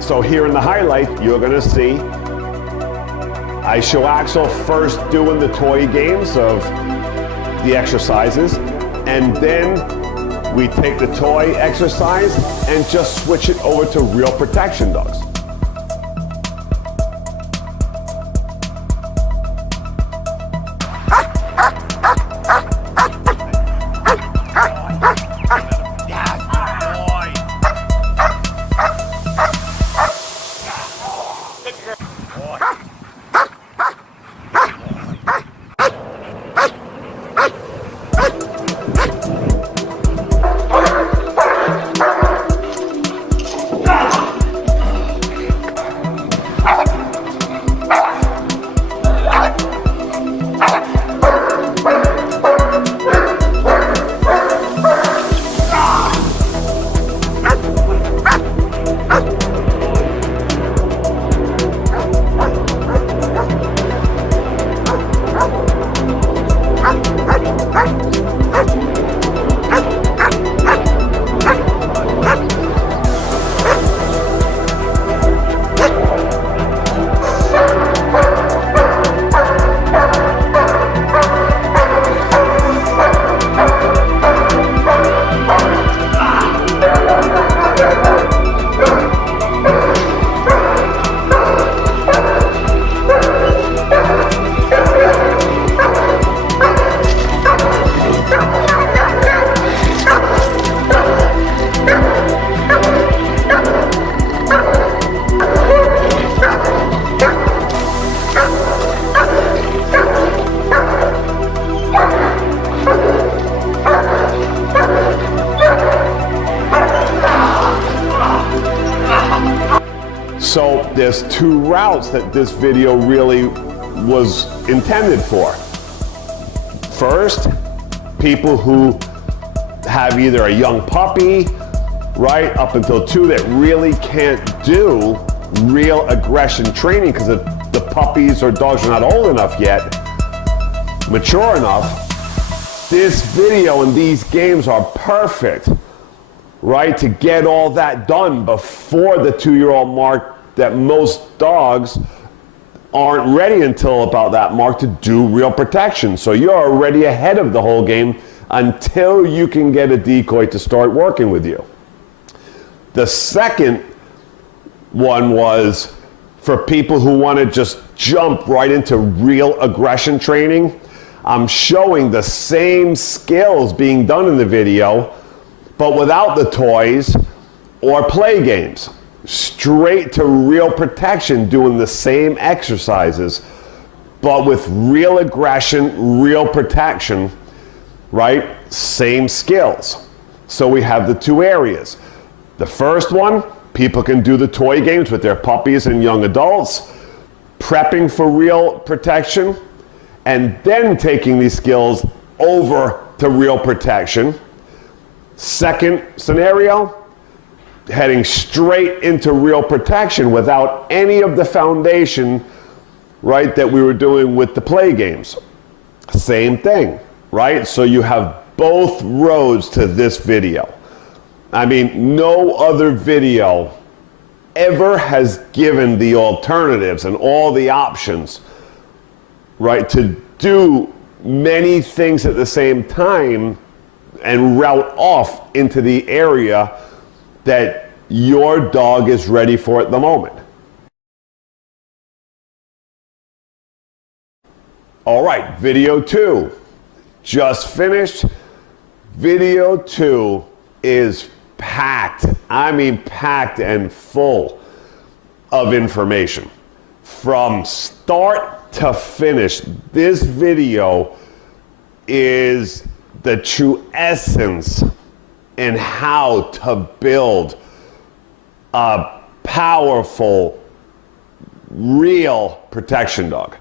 So here in the highlight, you're gonna see I show Axel first doing the toy games of the exercises, and then we take the toy exercise and just switch it over to real protection dogs. So there's two routes that this video really was intended for. First, people who have either a young puppy, right, up until 2 that really can't do real aggression training because the puppies or dogs are not old enough yet, mature enough. This video and these games are perfect, right, to get all that done before the 2-year-old mark, that most dogs aren't ready until about that mark to do real protection. So you're already ahead of the whole game until you can get a decoy to start working with you. The second one was for people who want to just jump right into real aggression training. I'm showing the same skills being done in the video, but without the toys or play games. Straight to real protection, doing the same exercises, but with real aggression, real protection, right? Same skills. So we have the two areas. The first one, people can do the toy games with their puppies and young adults, prepping for real protection, and then taking these skills over to real protection. Second scenario, heading straight into real protection without any of the foundation, right, that we were doing with the play games. Same thing, right? So you have both roads to this video. I mean, no other video ever has given the alternatives and all the options, right, to do many things at the same time and route off into the area that your dog is ready for at the moment. All right, video 2. Just finished. Video 2 is packed. I mean packed and full of information. From start to finish, this video is the true essence in how to build a powerful, real protection dog.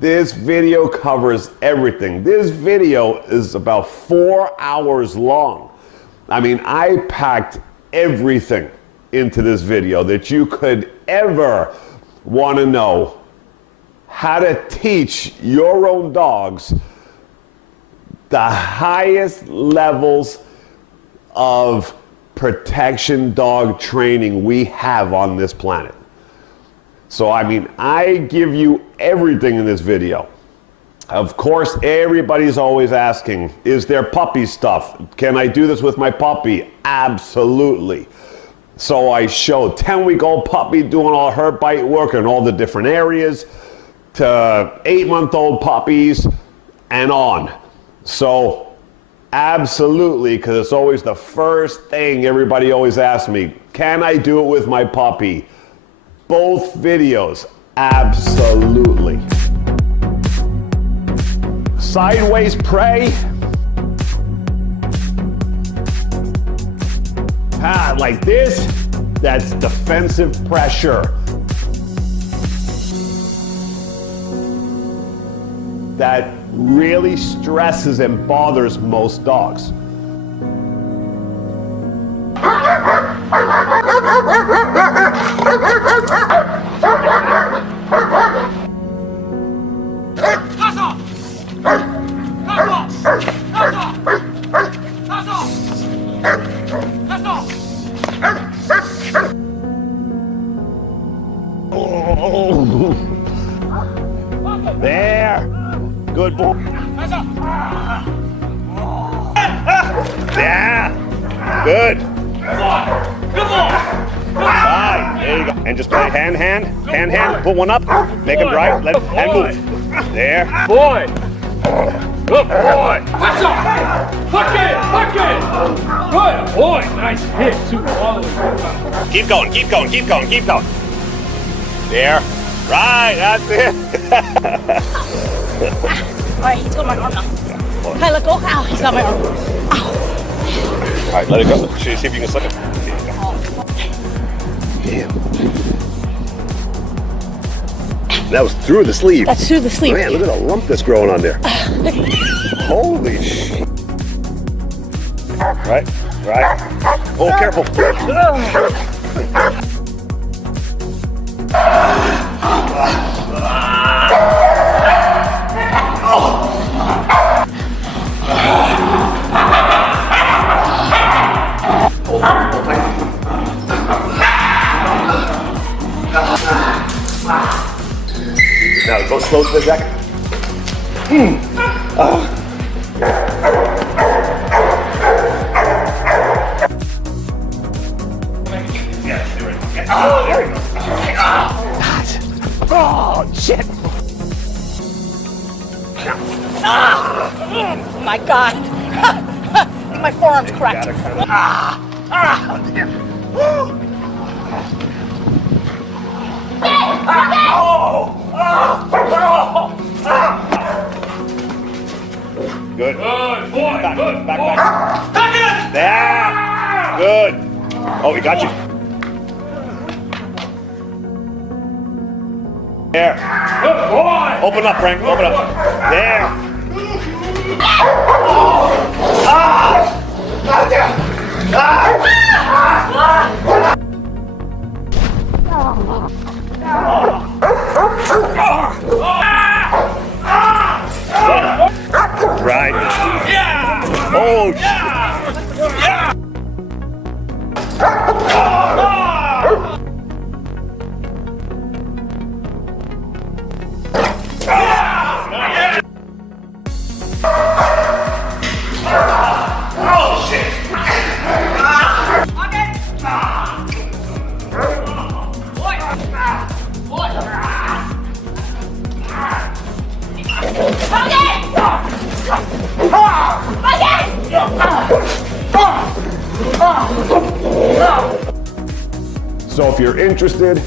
This video covers everything. This video is about 4 hours long. I mean, I packed everything into this video that you could ever want to know how to teach your own dogs the highest levels of protection dog training we have on this planet. So, I mean, I give you everything in this video. Of course, everybody's always asking, is there puppy stuff? Can I do this with my puppy? Absolutely. So I show 10-week-old puppy doing all her bite work in all the different areas, to 8-month-old puppies, and on. So, absolutely, because it's always the first thing everybody always asks me, can I do it with my puppy? Both videos, absolutely. Sideways prey. Like this, that's defensive pressure. That really stresses and bothers most dogs. There. Good boy. Yeah. Good. Good boy. Right. There you go. And just play hand. Put one up. Make him drive. Let and move. There. Boy. Good boy. That's up. Hook it. Good boy. Nice hit. Super quality. Keep going. There. Right. That's it. All right, he's got my arm now. Can I let go? Ow, he's got my arm. Ow. All right, let it go. See if you can slip it. Damn. That was through the sleeve. That's through the sleeve. Man, look at the lump that's growing on there. Holy shit. Right. Oh, careful. Now go slow for a second. Oh, shit. Oh my God. My forearm's cracked. Good. Good boy. Back, Good back, boy. back. There. Good. Oh, he got you. There. Good boy. Open up, Frank. Open up. There. Right. Yeah. Oh, Yeah. oh shit. Okay. you're interested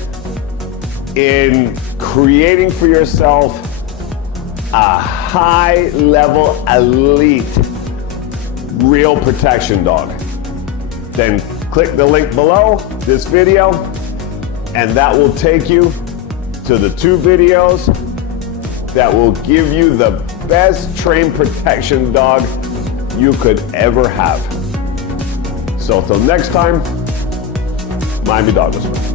in creating for yourself a high-level elite real protection dog, then click the link below this video, and that will take you to the 2 videos that will give you the best trained protection dog you could ever have. So till next time, Miami Dog Whisperer.